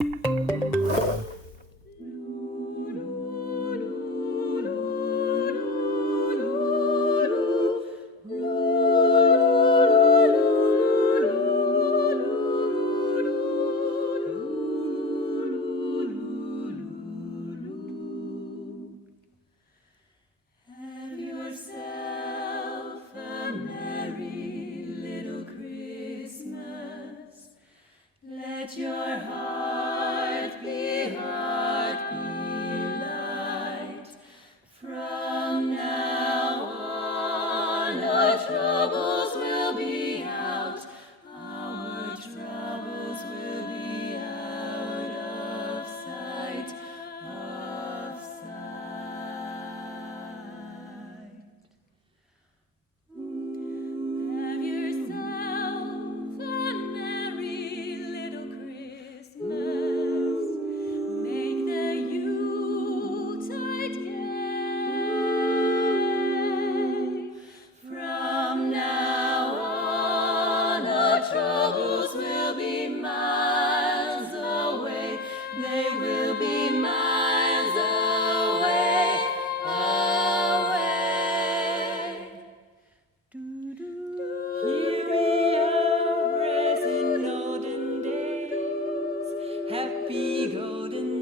Have yourself a merry little Christmas. Let your heart be light. From now on, our troubles will be out. Our troubles will be out of sight, of sight. Have yourself a merry little Christmas. Make the Yuletide gay. From now on, our troubles will be miles away. They will be miles away, away. Here we are, as in olden days, happy golden